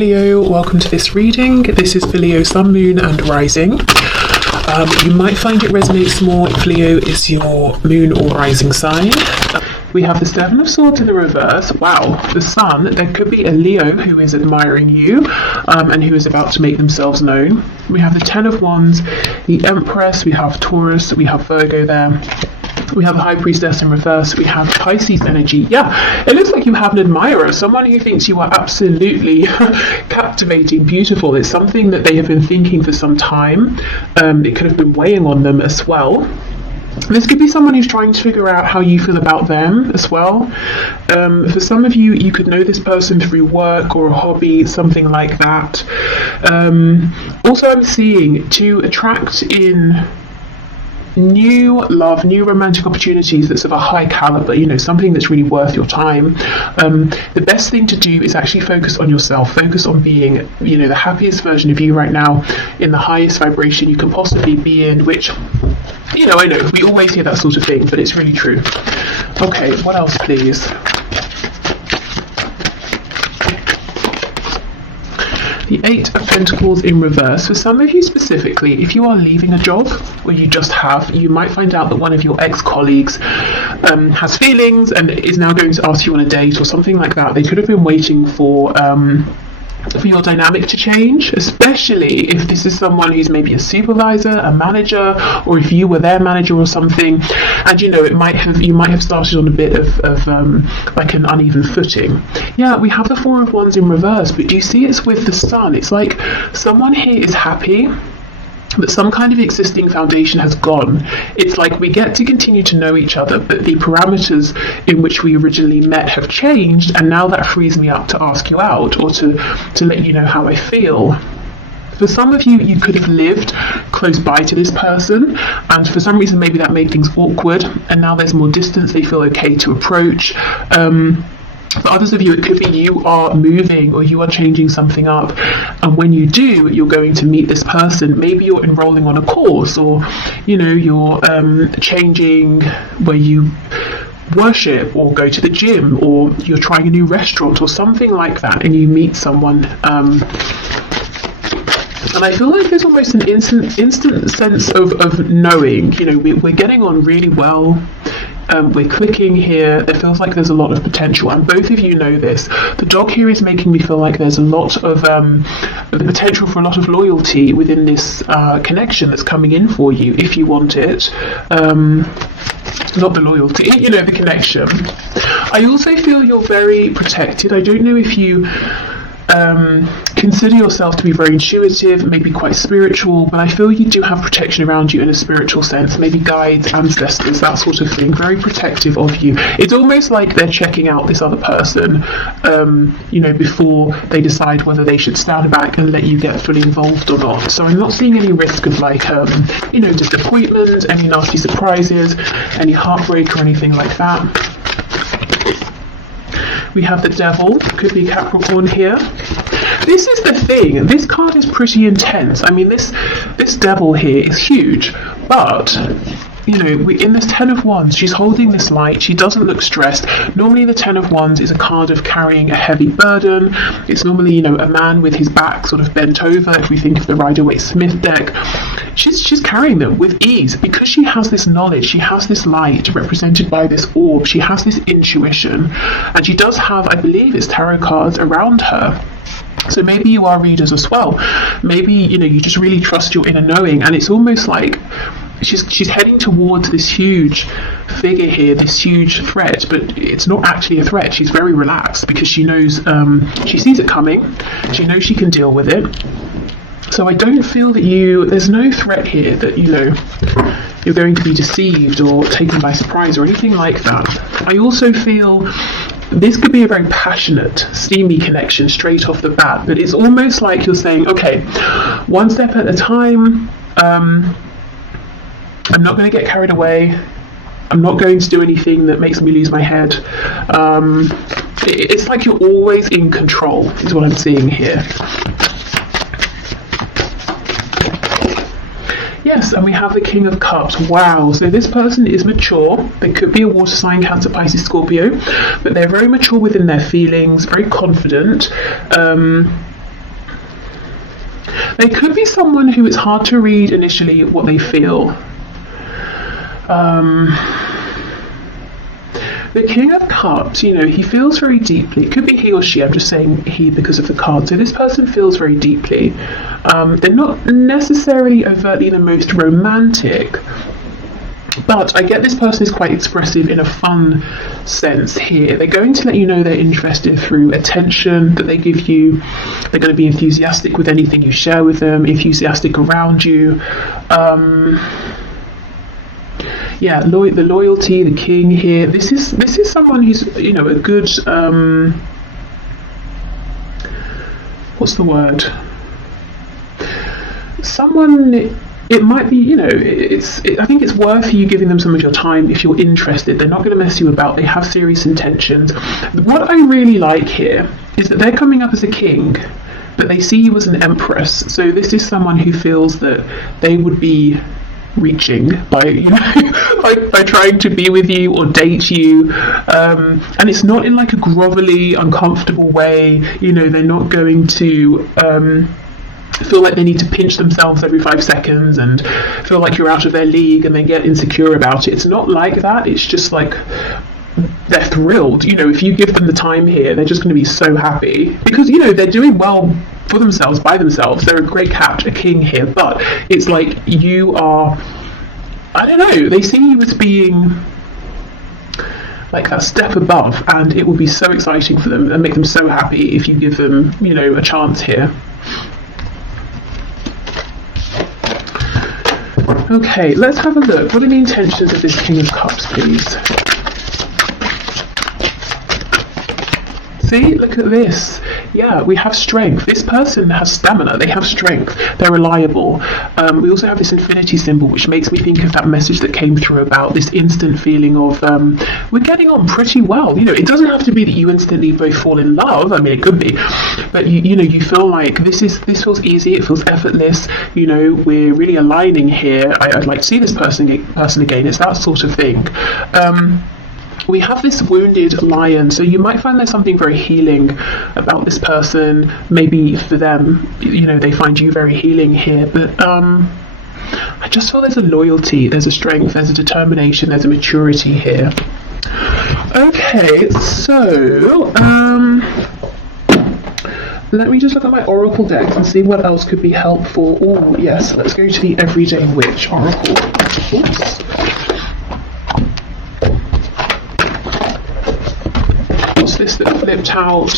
Leo, welcome to this reading. This is for Leo Sun, Moon and Rising. You might find it resonates more if Leo is your Moon or Rising sign. We have the Seven of Swords in the reverse. Wow, the Sun. There could be a Leo who is admiring you and who is about to make themselves known. We have the Ten of Wands, the Empress, we have Taurus, we have Virgo there. We have the High Priestess in reverse. We have Pisces energy. Yeah, it looks like you have an admirer, someone who thinks you are absolutely captivating, beautiful. It's something that they have been thinking for some time. It could have been weighing on them as well. This could be someone who's trying to figure out how you feel about them as well. For some of you, you could know this person through work or a hobby, something like that. Also, I'm seeing to attract in new love, new romantic opportunities that's of a high caliber, something that's really worth your time. The best thing to do is actually focus on yourself, focus on being, the happiest version of you right now, in the highest vibration you can possibly be in, which, I know, we always hear that sort of thing, but it's really true. Okay, what else, please? The Eight of Pentacles in reverse. For some of you specifically, if you are leaving a job, or you just have, you might find out that one of your ex-colleagues has feelings and is now going to ask you on a date or something like that. They could have been waiting for your dynamic to change, especially if this is someone who's maybe a supervisor, a manager, or if you were their manager or something, and you might have started on a bit of like an uneven footing. Yeah, we have the Four of Wands in reverse, but do you see it's with the Sun? It's like someone here is happy that some kind of existing foundation has gone. It's like we get to continue to know each other, but the parameters in which we originally met have changed, and now that frees me up to ask you out or to let you know how I feel. For some of you, you could have lived close by to this person, and for some reason maybe that made things awkward, and now there's more distance, they feel okay to approach. For others of you, it could be you are moving or you are changing something up, and when you do, you're going to meet this person. Maybe you're enrolling on a course, or you're changing where you worship or go to the gym, or you're trying a new restaurant or something like that, and you meet someone. And I feel like there's almost an instant sense of knowing. We're getting on really well. We're clicking here. There feels like there's a lot of potential, and both of you know this. The dog here is making me feel like there's a lot of the potential for a lot of loyalty within this connection that's coming in for you, if you want it. Not the loyalty, the connection. I also feel you're very protected. I don't know if you consider yourself to be very intuitive, maybe quite spiritual, but I feel you do have protection around you in a spiritual sense, maybe guides, ancestors, that sort of thing, very protective of you. It's almost like they're checking out this other person, before they decide whether they should stand back and let you get fully involved or not. So I'm not seeing any risk of disappointment, any nasty surprises, any heartbreak or anything like that. We have the Devil, could be Capricorn here. This is the thing, this card is pretty intense. I mean, this Devil here is huge, but in this Ten of Wands, she's holding this light. She doesn't look stressed. Normally the Ten of Wands is a card of carrying a heavy burden. It's normally, a man with his back sort of bent over, if we think of the Rider-Waite-Smith deck. She's carrying them with ease because she has this knowledge, she has this light represented by this orb, she has this intuition, and she does have, I believe it's tarot cards around her. So maybe you are readers as well. Maybe, you just really trust your inner knowing, and it's almost like she's heading towards this huge figure here, this huge threat, but it's not actually a threat. She's very relaxed because she knows, she sees it coming, she knows she can deal with it. So I don't feel that there's no threat here that, you're going to be deceived or taken by surprise or anything like that. I also feel this could be a very passionate, steamy connection straight off the bat, but it's almost like you're saying, okay, one step at a time, I'm not going to get carried away, I'm not going to do anything that makes me lose my head. It's like you're always in control, is what I'm seeing here. Yes, and we have the King of Cups. Wow, so this person is mature. They could be a water sign, Cancer, Pisces, Scorpio, but they're very mature within their feelings, very confident. They could be someone who it's hard to read initially what they feel. The King of Cups, you know, he feels very deeply. It could be he or she. I'm just saying he because of the card. So this person feels very deeply. They're not necessarily overtly the most romantic, but I get this person is quite expressive in a fun sense here. They're going to let you know they're interested through attention that they give you. They're going to be enthusiastic with anything you share with them, enthusiastic around you. Yeah, the loyalty, the king here. This is someone who's, you know, a good what's the word? Someone. It might be, you know, I think it's worth you giving them some of your time if you're interested. They're not going to mess you about. They have serious intentions. What I really like here is that they're coming up as a king, but they see you as an empress. So this is someone who feels that they would be reaching by, you know, by trying to be with you or date you, and it's not in like a grovelly, uncomfortable way. You know, they're not going to feel like they need to pinch themselves every 5 seconds and feel like you're out of their league and they get insecure about it. It's not like that. It's just like they're thrilled. You know, if you give them the time here, they're just going to be so happy because, you know, they're doing well for themselves, by themselves. They're a great cat, a king here, but it's like you are, I don't know, they see you as being like a step above, and it will be so exciting for them and make them so happy if you give them, you know, a chance here. Okay, let's have a look. What are the intentions of this King of Cups, please? See, look at this. Yeah, we have strength. This person has stamina. They have strength. They're reliable. We also have this infinity symbol, which makes me think of that message that came through about this instant feeling of we're getting on pretty well. You know, it doesn't have to be that you instantly both fall in love. I mean, it could be, but you know, you feel like this feels easy. It feels effortless. You know, we're really aligning here. I'd like to see this person again. It's that sort of thing. We have this wounded lion, so you might find there's something very healing about this person. Maybe for them, you know, they find you very healing here, but I just feel there's a loyalty, there's a strength, there's a determination, there's a maturity here. Okay, so let me just look at my oracle deck and see what else could be helpful. Oh yes, let's go to the Everyday Witch oracle. Oops. What's this that flipped out?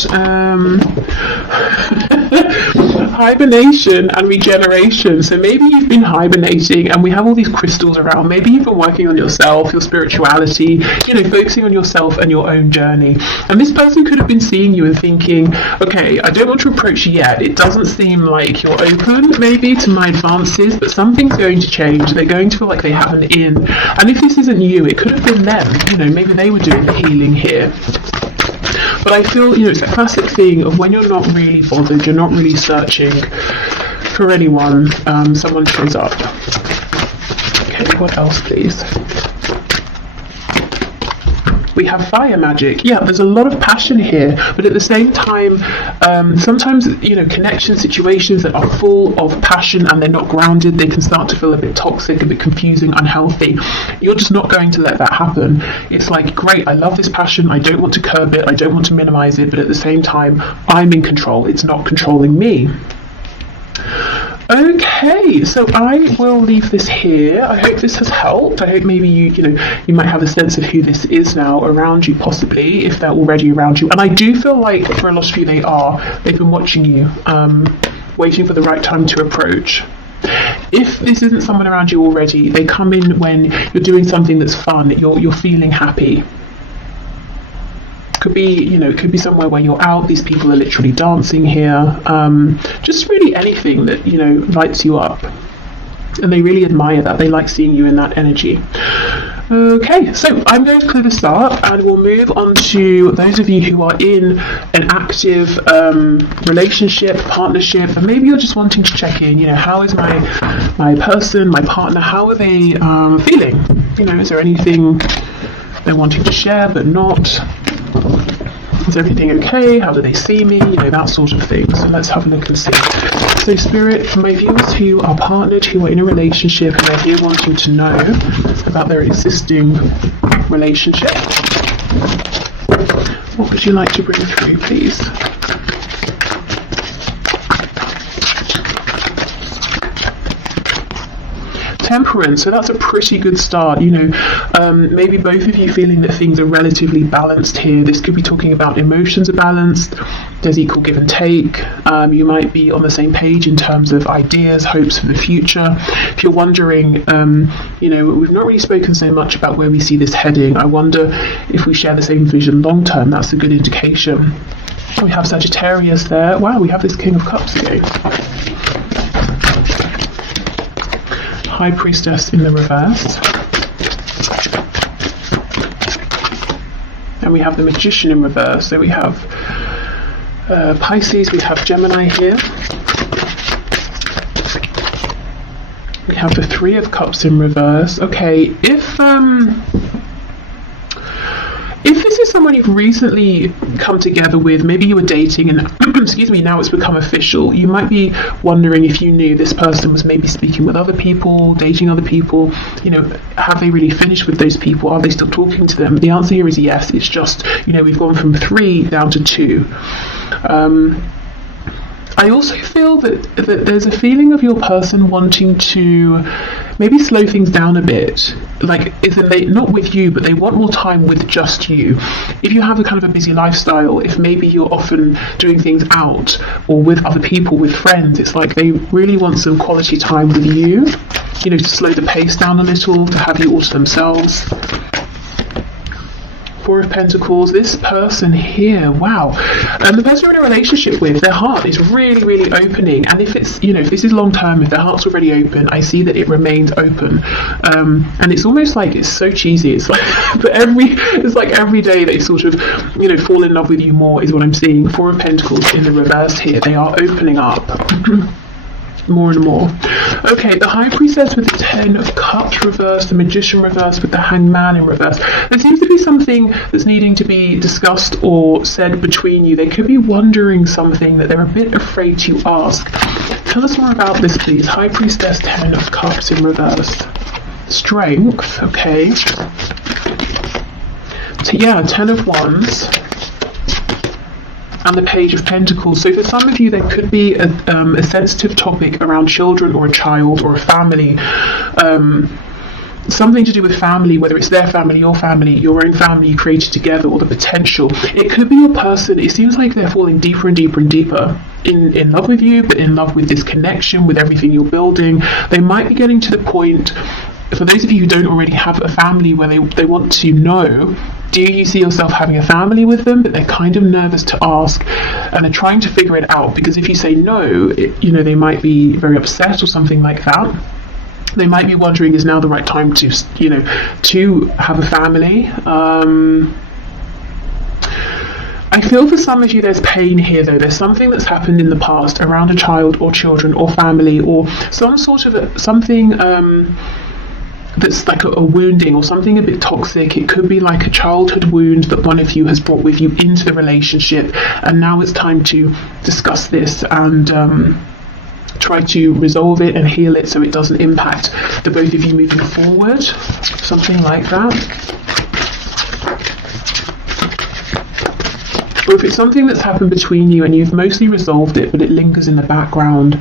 Hibernation and regeneration. So maybe you've been hibernating and we have all these crystals around. Maybe you've been working on yourself, your spirituality, you know, focusing on yourself and your own journey. And this person could have been seeing you and thinking, okay, I don't want to approach you yet. It doesn't seem like you're open maybe to my advances, but something's going to change. They're going to feel like they have an in. And if this isn't you, it could have been them. You know, maybe they were doing the healing here. But I feel, you know, it's a classic thing of when you're not really bothered, you're not really searching for anyone, someone shows up. Okay, what else, please? We have fire magic. Yeah, there's a lot of passion here, but at the same time, sometimes, you know, connection situations that are full of passion and they're not grounded, they can start to feel a bit toxic, a bit confusing, unhealthy. You're just not going to let that happen. It's like, great, I love this passion, I don't want to curb it, I don't want to minimize it, but at the same time, I'm in control. It's not controlling me. Okay, so I will leave this here. I hope this has helped. I hope maybe you might have a sense of who this is now around you, possibly, if they're already around you. And I do feel like for a lot of you they've been watching you, waiting for the right time to approach. If this isn't someone around you already, they come in when you're doing something that's fun, you're feeling happy. Could be, you know, it could be somewhere where you're out, these people are literally dancing here, just really anything that, you know, lights you up. And they really admire that, they like seeing you in that energy. Okay, so I'm going to clear this up and we'll move on to those of you who are in an active relationship, partnership, and maybe you're just wanting to check in, you know, how is my person, my partner, how are they feeling? You know, is there anything they're wanting to share but not? Is everything okay? How do they see me? You know, that sort of thing. So let's have a look and see. So Spirit, for my viewers who are partnered, who are in a relationship, and they're here wanting to know about their existing relationship, what would you like to bring through, please? Temperance, so that's a pretty good start. You know, maybe both of you feeling that things are relatively balanced here. This could be talking about emotions are balanced, there's equal give and take. You might be on the same page in terms of ideas, hopes for the future. If you're wondering, you know, we've not really spoken so much about where we see this heading. I wonder if we share the same vision long term. That's a good indication. We have Sagittarius there. Wow, we have this King of Cups again. High Priestess in the reverse. And we have the Magician in reverse. So we have Pisces, we have Gemini here. We have the Three of Cups in reverse. Okay, if this is someone you've recently come together with, maybe you were dating and excuse me, now it's become official, you might be wondering if you knew this person was maybe speaking with other people, dating other people. You know, have they really finished with those people? Are they still talking to them? The answer here is yes. It's just, you know, we've gone from 3 down to 2. I also feel that there's a feeling of your person wanting to maybe slow things down a bit. Like, isn't they not with you, but they want more time with just you. If you have a kind of a busy lifestyle, if maybe you're often doing things out or with other people, with friends, it's like they really want some quality time with you, you know, to slow the pace down a little, to have you all to themselves. Four of Pentacles, this person here, wow. The person you're in a relationship with, their heart is really, really opening. And if it's, you know, if this is long term, if their heart's already open, I see that it remains open. And it's almost like, it's so cheesy. It's like, but it's like every day they sort of, you know, fall in love with you more is what I'm seeing. Four of Pentacles in the reverse here. They are opening up. More and more. Okay, the High Priestess with the Ten of Cups reversed, the Magician reversed with the Hanged Man in reverse. There seems to be something that's needing to be discussed or said between you. They could be wondering something that they're a bit afraid to ask. Tell us more about this, please. High Priestess, Ten of Cups in reverse. Strength, okay. So yeah, Ten of Wands. And the Page of Pentacles. So for some of you, there could be a sensitive topic around children or a child or a family. Something to do with family, whether it's their family, your own family you created together, or the potential. It could be your person. It seems like they're falling deeper and deeper and deeper in love with you, but in love with this connection, with everything you're building. They might be getting to the point, for those of you who don't already have a family, where they want to know, do you see yourself having a family with them? But they're kind of nervous to ask, and they're trying to figure it out, because if you say no, you know, they might be very upset or something like that. They might be wondering, is now the right time to, you know, to have a family? I feel for some of you there's pain here though. There's something that's happened in the past around a child or children or family, or some sort of something that's like a wounding or something a bit toxic. It could be like a childhood wound that one of you has brought with you into the relationship, and now it's time to discuss this and try to resolve it and heal it so it doesn't impact the both of you moving forward. Something like that. Or if it's something that's happened between you and you've mostly resolved it, but it lingers in the background,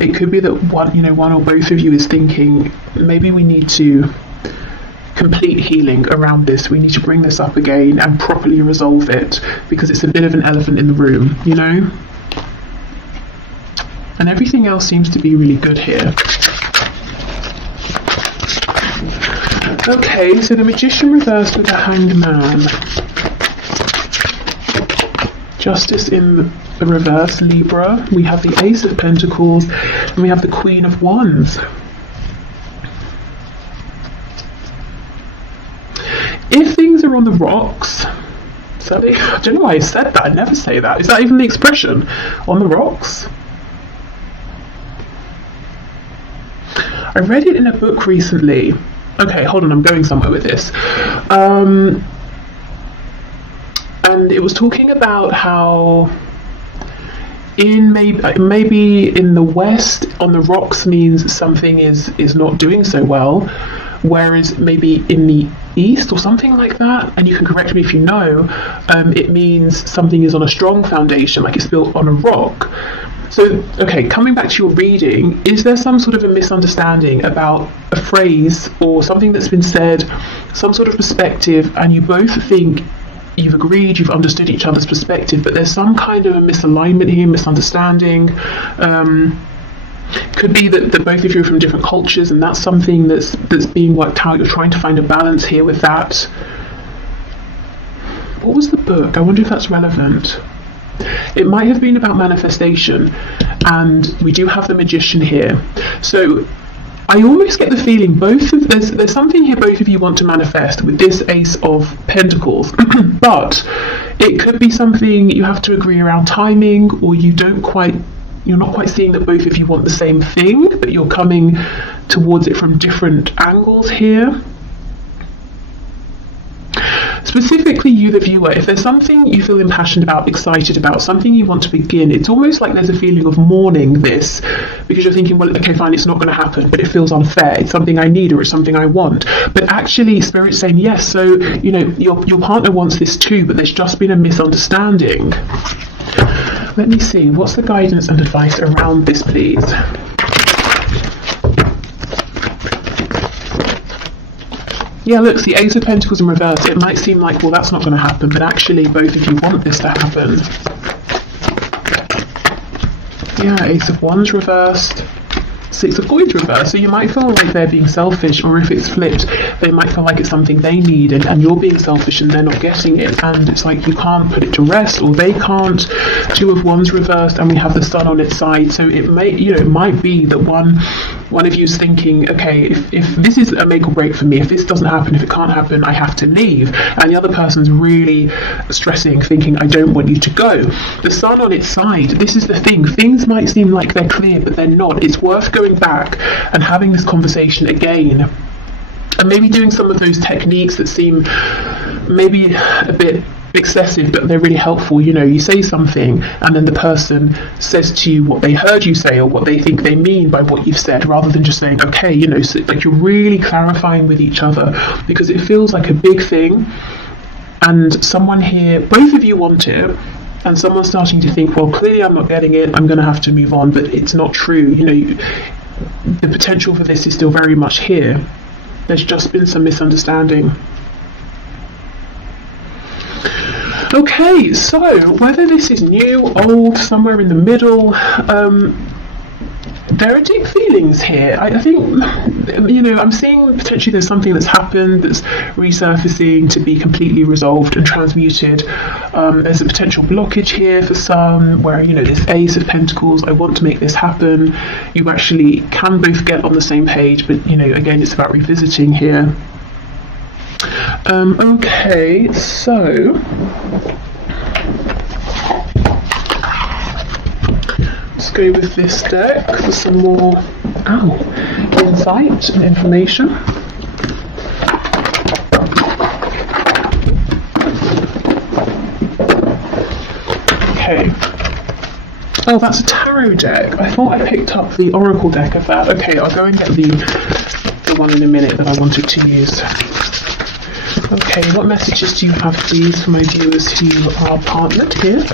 it could be that one or both of you is thinking, maybe we need to complete healing around this. We need to bring this up again and properly resolve it, because it's a bit of an elephant in the room, you know? And everything else seems to be really good here. Okay, so the Magician reversed with the Hanged Man. Justice in the reverse, Libra. We have the Ace of Pentacles, and we have the Queen of Wands. If things are on the rocks, I don't know why I said that. I'd never say that. Is that even the expression? On the rocks? I read it in a book recently. Okay, hold on, I'm going somewhere with this. and it was talking about how in maybe in the West, on the rocks means something is not doing so well, whereas maybe in the East or something like that, and you can correct me if you know, it means something is on a strong foundation, like it's built on a rock. So, okay, coming back to your reading, is there some sort of a misunderstanding about a phrase or something that's been said, some sort of perspective, and you both think you've agreed, you've understood each other's perspective, but there's some kind of a misalignment here, misunderstanding? Could be that both of you are from different cultures, and that's something that's being worked out. You're trying to find a balance here with that. What was the book? I wonder if that's relevant. It might have been about manifestation, and we do have the Magician here. So I almost get the feeling there's something here both of you want to manifest with this Ace of Pentacles, but it could be something you have to agree around timing, or you're not quite seeing that both of you want the same thing, but you're coming towards it from different angles here. Specifically, you, the viewer, if there's something you feel impassioned about, excited about, something you want to begin, it's almost like there's a feeling of mourning this, because you're thinking, well, okay, fine, it's not going to happen, but it feels unfair. It's something I need, or it's something I want. But actually, Spirit's saying, yes, so, you know, your partner wants this too, but there's just been a misunderstanding. Let me see, what's the guidance and advice around this, please? Yeah, look, the Ace of Pentacles in reverse. It might seem like, well, that's not going to happen, but actually both of you want this to happen. Yeah, Ace of Wands reversed. Six of Coins reversed. So you might feel like they're being selfish, or if it's flipped, they might feel like it's something they need, and you're being selfish and they're not getting it, and it's like you can't put it to rest, or they can't. Two of Wands reversed, and we have the Sun on its side. So it might be that one of you is thinking, okay, if this is a make or break for me, if this doesn't happen, if it can't happen, I have to leave. And the other person's really stressing, thinking, I don't want you to go. The Sun on its side, this is the thing. Things might seem like they're clear, but they're not. It's worth going back and having this conversation again. And maybe doing some of those techniques that seem maybe a bit excessive, but they're really helpful. You know, you say something and then the person says to you what they heard you say, or what they think they mean by what you've said, rather than just saying, okay, you know, so like you're really clarifying with each other, because it feels like a big thing, and someone here, both of you want it, and someone's starting to think, well, clearly I'm not getting it, I'm going to have to move on, but it's not true. You know, the potential for this is still very much here. There's just been some misunderstanding. Okay, so whether this is new, old, somewhere in the middle, there are deep feelings here. I think, you know, I'm seeing potentially there's something that's happened that's resurfacing to be completely resolved and transmuted. There's a potential blockage here for some, where, you know, this Ace of Pentacles, I want to make this happen. You actually can both get on the same page, but, you know, again, it's about revisiting here. Okay, so let's go with this deck for some more insight and information. Okay. Oh, that's a tarot deck. I thought I picked up the oracle deck of that. Okay, I'll go and get the one in a minute that I wanted to use. Okay, what messages do you have, please, for my viewers who are partnered here?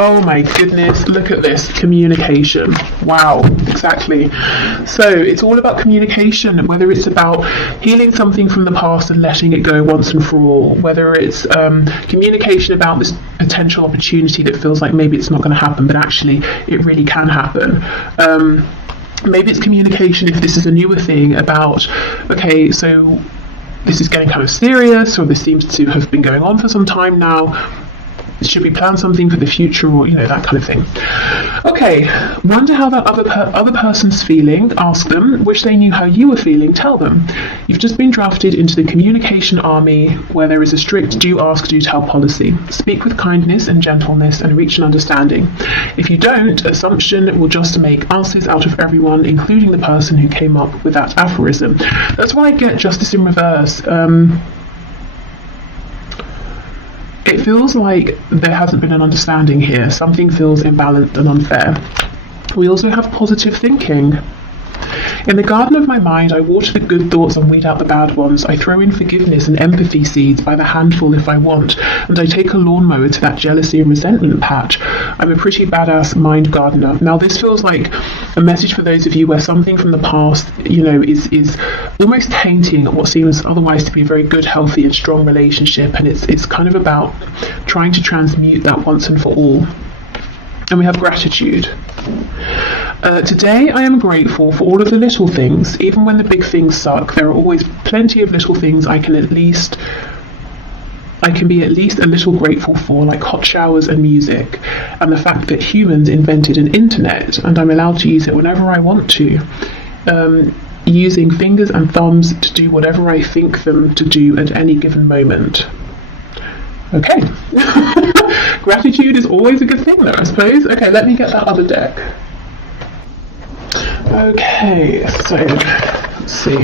Oh my goodness, look at this, communication. Wow, exactly. So it's all about communication, whether it's about healing something from the past and letting it go once and for all, whether it's communication about this potential opportunity that feels like maybe it's not going to happen, but actually it really can happen. Maybe it's communication, if this is a newer thing, about, okay, so this is getting kind of serious, or this seems to have been going on for some time now. should we plan something for the future, or that kind of thing. Okay, wonder how that other person's feeling. Ask them. Wish they knew how you were feeling. Tell them. You've just been drafted into the communication army, where there is a strict do ask, do tell policy. Speak with kindness and gentleness and reach an understanding. If you don't, assumption will just make asses out of everyone, including the person who came up with that aphorism. That's why I get justice in reverse. It feels like there hasn't been an understanding here. Something feels imbalanced and unfair. We also have positive thinking. In the garden of my mind, I water the good thoughts and weed out the bad ones. I throw in forgiveness and empathy seeds by the handful if I want, and I take a lawnmower to that jealousy and resentment patch. I'm a pretty badass mind gardener. Now, this feels like a message for those of you where something from the past, is almost tainting what seems otherwise to be a very good, healthy, and strong relationship, and it's kind of about trying to transmute that once and for all. And we have gratitude. Today I am grateful for all of the little things. Even when the big things suck, there are always plenty of little things I can be at least a little grateful for, like hot showers and music, and the fact that humans invented an internet and I'm allowed to use it whenever I want to, using fingers and thumbs to do whatever I think them to do at any given moment. Okay. Gratitude is always a good thing though, I suppose. Okay, let me get that other deck. Okay, so let's see.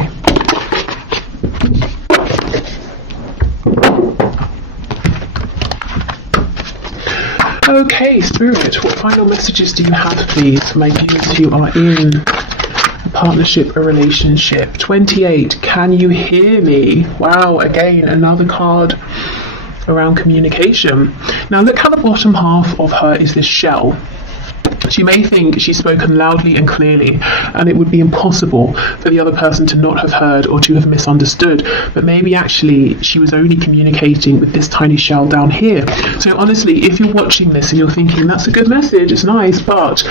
Okay, Spirit, what final messages do you have, please, for my viewers who are in a partnership or relationship? 28, can you hear me? Wow, again, another card around communication. Now look how the bottom half of her is this shell. She may think she's spoken loudly and clearly, and it would be impossible for the other person to not have heard or to have misunderstood, but maybe actually she was only communicating with this tiny shell down here. So honestly, if you're watching this and you're thinking, that's a good message, it's nice, but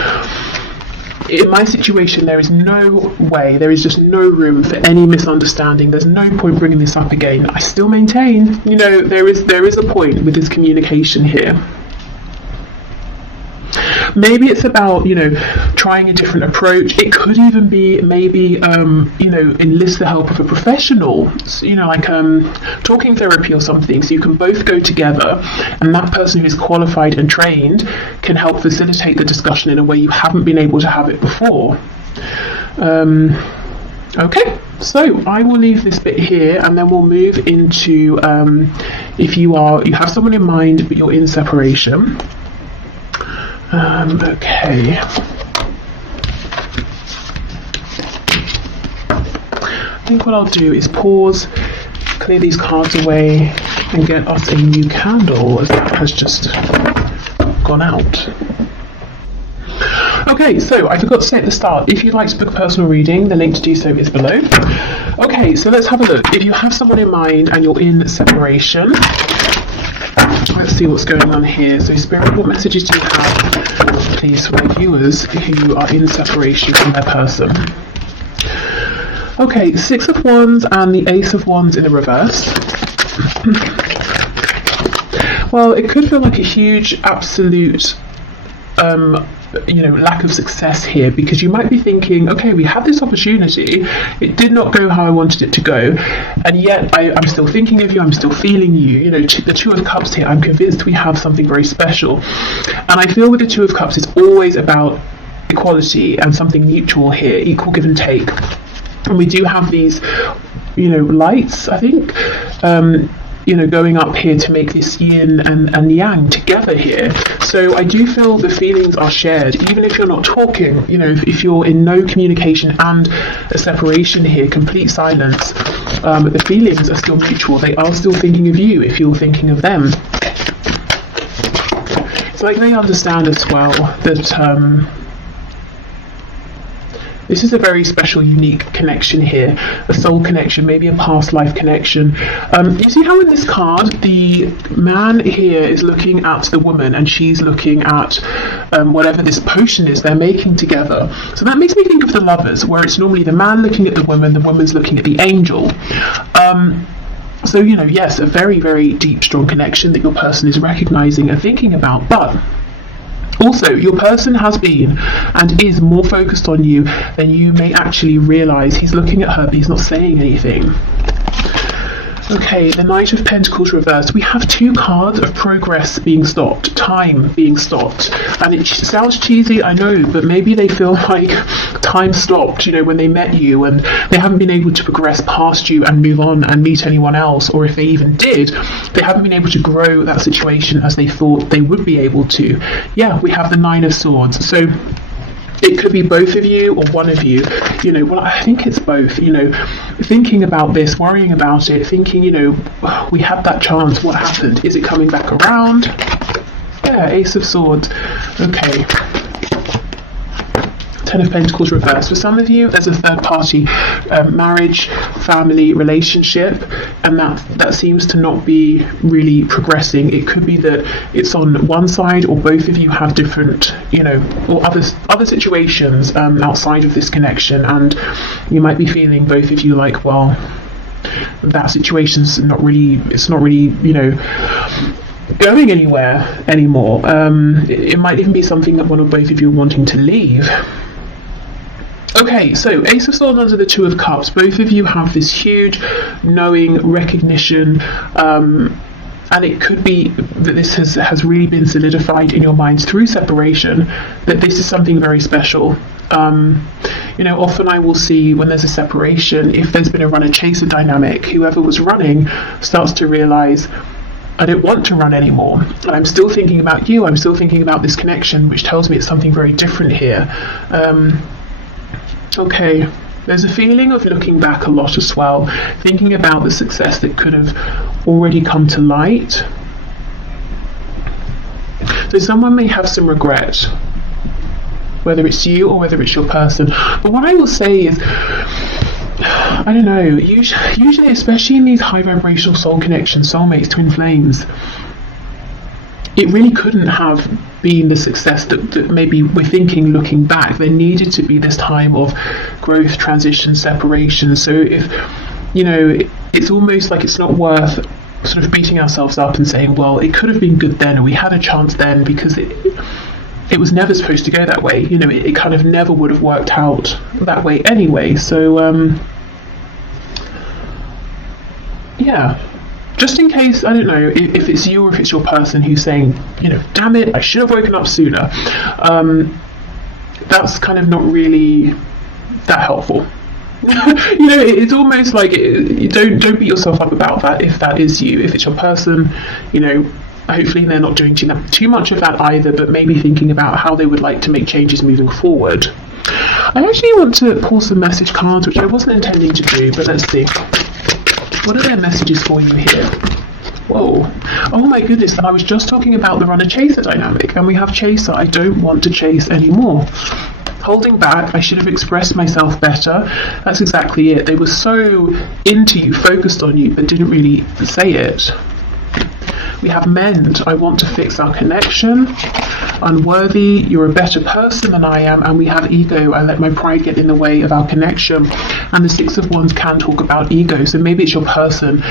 in my situation, there is no way, there is just no room for any misunderstanding. There's no point bringing this up again. I still maintain, there is a point with this communication here. Maybe it's about, trying a different approach. It could even be maybe, enlist the help of a professional, like talking therapy or something, so you can both go together and that person who is qualified and trained can help facilitate the discussion in a way you haven't been able to have it before. Okay, so I will leave this bit here and then we'll move into if you have someone in mind but you're in separation. Okay. I think what I'll do is pause, clear these cards away, and get us a new candle, as that has just gone out. Okay, so I forgot to say at the start, if you'd like to book a personal reading, the link to do so is below. Okay, so let's have a look. If you have someone in mind and you're in separation, let's see what's going on here. So Spirit, what messages do you have, please, for my viewers who are in separation from their person? Okay, 6 of Wands and the Ace of Wands in the reverse. Well, it could feel like a huge, absolute lack of success here, because you might be thinking, okay, we had this opportunity, it did not go how I wanted it to go, and yet I'm still thinking of you, I'm still feeling you. The Two of Cups here, I'm convinced we have something very special, and I feel with the Two of Cups it's always about equality and something mutual here, equal give and take. And we do have these lights, I think, going up here to make this yin and yang together here. So I do feel the feelings are shared, even if you're not talking, if you're in no communication and a separation here, complete silence, the feelings are still mutual. They are still thinking of you if you're thinking of them. It's like they understand as well that this is a very special, unique connection here, a soul connection, maybe a past life connection. You see how in this card, the man here is looking at the woman and she's looking at whatever this potion is they're making together. So that makes me think of the Lovers, where it's normally the man looking at the woman's looking at the angel. So, yes, a very, very deep, strong connection that your person is recognizing and thinking about. But also, your person has been and is more focused on you than you may actually realize. He's looking at her, but he's not saying anything. Okay, the Knight of Pentacles reversed. We have 2 cards of progress being stopped, time being stopped. And it sounds cheesy, I know, but maybe they feel like time stopped, when they met you, and they haven't been able to progress past you and move on and meet anyone else. Or if they even did, they haven't been able to grow that situation as they thought they would be able to. Yeah, we have the 9 of Swords. So it could be both of you or one of you, well, I think it's both, thinking about this, worrying about it, thinking, we had that chance, what happened? Is it coming back around? Yeah, Ace of Swords. Okay. 10 of Pentacles reversed. For some of you, there's a third party marriage, family, relationship, and that seems to not be really progressing. It could be that it's on one side, or both of you have different, or other situations outside of this connection, and you might be feeling, both of you, like, well, that situation's not really, going anywhere anymore. It might even be something that one or both of you are wanting to leave. Okay, so Ace of Swords under the 2 of Cups. Both of you have this huge knowing, recognition, and it could be that this has really been solidified in your minds through separation, that this is something very special. Often I will see when there's a separation, if there's been a runner-chaser dynamic, whoever was running starts to realize, I don't want to run anymore. And I'm still thinking about you, I'm still thinking about this connection, which tells me it's something very different here. Okay, there's a feeling of looking back a lot as well, thinking about the success that could have already come to light. So someone may have some regret, whether it's you or whether it's your person. But what I will say is, I don't know, usually, especially in these high vibrational soul connections, soulmates, twin flames, it really couldn't have been the success that maybe we're thinking looking back. There needed to be this time of growth, transition, separation. So if, it's almost like it's not worth sort of beating ourselves up and saying, well, it could have been good then, or we had a chance then, because it was never supposed to go that way. It kind of never would have worked out that way anyway. So, yeah. Just in case, I don't know, if it's you or if it's your person who's saying, damn it, I should have woken up sooner. That's kind of not really that helpful. It's almost like, don't beat yourself up about that if that is you. If it's your person, hopefully they're not doing too much of that either, but maybe thinking about how they would like to make changes moving forward. I actually want to pull some message cards, which I wasn't intending to do, but let's see. What are their messages for you here? Whoa. Oh my goodness, and I was just talking about the runner-chaser dynamic, and we have chaser. I don't want to chase anymore. Holding back, I should have expressed myself better. That's exactly it. They were so into you, focused on you, but didn't really say it. We have mend. I want to fix our connection. Unworthy. You're a better person than I am. And we have ego. I let my pride get in the way of our connection. And the 6 of Wands can talk about ego. So maybe it's your person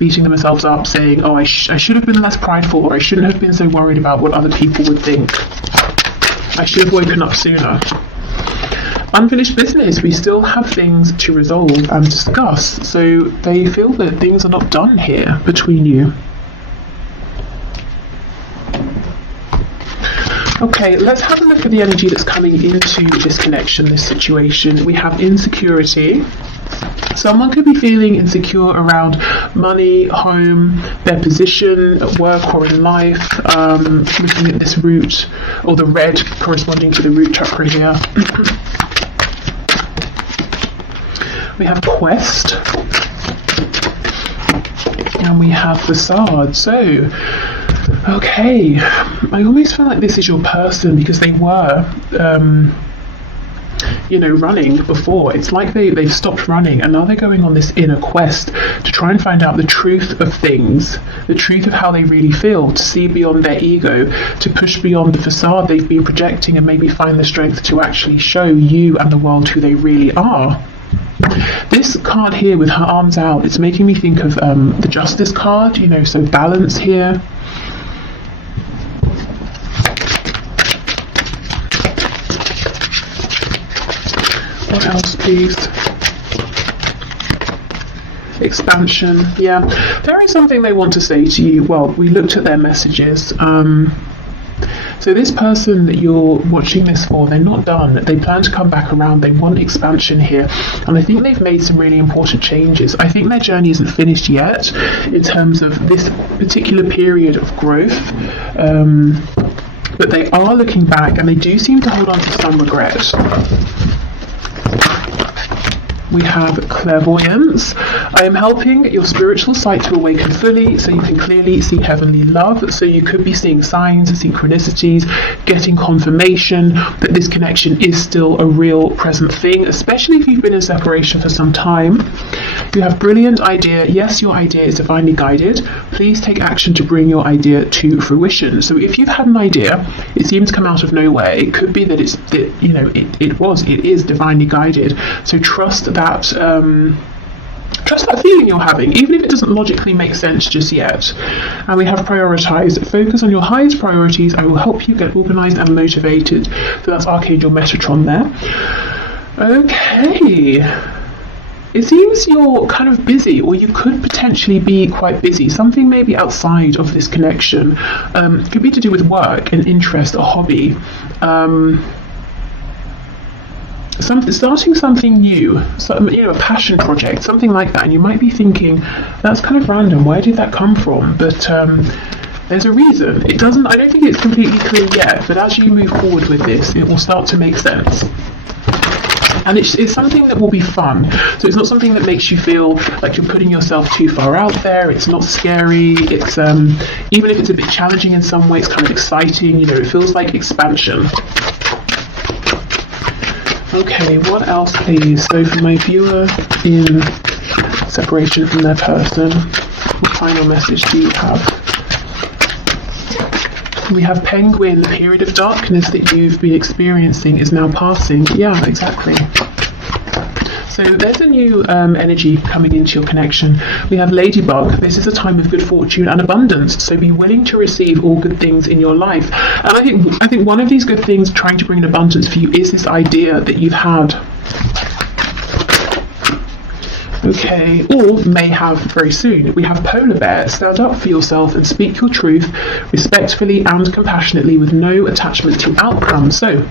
beating themselves up, saying, oh, I should have been less prideful, or I shouldn't have been so worried about what other people would think. I should have woken up sooner. Unfinished business. We still have things to resolve and discuss. So they feel that things are not done here between you. Okay, let's have a look at the energy that's coming into this connection, this situation. We have insecurity. Someone could be feeling insecure around money, home, their position at work or in life. Looking at this root, or the red corresponding to the root chakra here. We have quest. And we have facade. So, okay, I almost feel like this is your person, because they were, running before. It's like they've stopped running, and now they're going on this inner quest to try and find out the truth of things, the truth of how they really feel, to see beyond their ego, to push beyond the facade they've been projecting, and maybe find the strength to actually show you and the world who they really are. This card here with her arms out, it's making me think of the Justice card, you know, so balance here. What else, please? Expansion. Yeah, there is something they want to say to you. Well, we looked at their messages. So this person that you're watching this for, they're not done. They plan to come back around. They want expansion here. And I think they've made some really important changes. I think their journey isn't finished yet in terms of this particular period of growth. But they are looking back, and they do seem to hold on to some regret. We have clairvoyance. I am helping your spiritual sight to awaken fully so you can clearly see heavenly love. So you could be seeing signs, synchronicities, getting confirmation that this connection is still a real present thing, especially if you've been in separation for some time. You have brilliant idea. Yes, your idea is divinely guided. Please take action to bring your idea to fruition. So if you've had an idea, it seems to come out of nowhere. It could be that it is divinely guided. So trust that feeling you're having, even if it doesn't logically make sense just yet. And we have prioritize. Focus on your highest priorities. I will help you get organized and motivated. So that's Archangel Metatron there. Okay. It seems you're kind of busy, or you could potentially be quite busy. Something maybe outside of this connection. Could be to do with work, an interest, a hobby. Starting something new, a passion project, something like that, and you might be thinking, that's kind of random, where did that come from? But there's a reason. I don't think it's completely clear yet, but as you move forward with this, it will start to make sense. And it's something that will be fun. So it's not something that makes you feel like you're putting yourself too far out there. It's not scary. It's even if it's a bit challenging in some way, it's kind of exciting. It feels like expansion. Okay, what else, please? So for my viewer in separation from their person, what final message do you have? We have Penguin. The period of darkness that you've been experiencing is now passing. Yeah, exactly. So there's a new energy coming into your connection. We have Ladybug. This is a time of good fortune and abundance. So be willing to receive all good things in your life. And I think one of these good things trying to bring an abundance for you is this idea that you've had. Okay, or may have very soon. We have Polar Bear. Stand up for yourself and speak your truth respectfully and compassionately with no attachment to outcome. So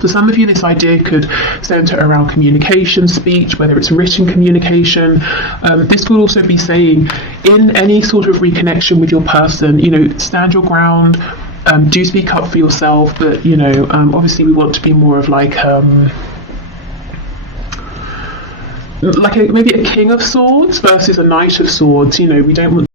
for some of you, this idea could center around communication, speech, whether it's written communication. This could also be saying, in any sort of reconnection with your person, stand your ground, do speak up for yourself, but, obviously we want to be more of maybe a King of Swords versus a Knight of Swords. We don't want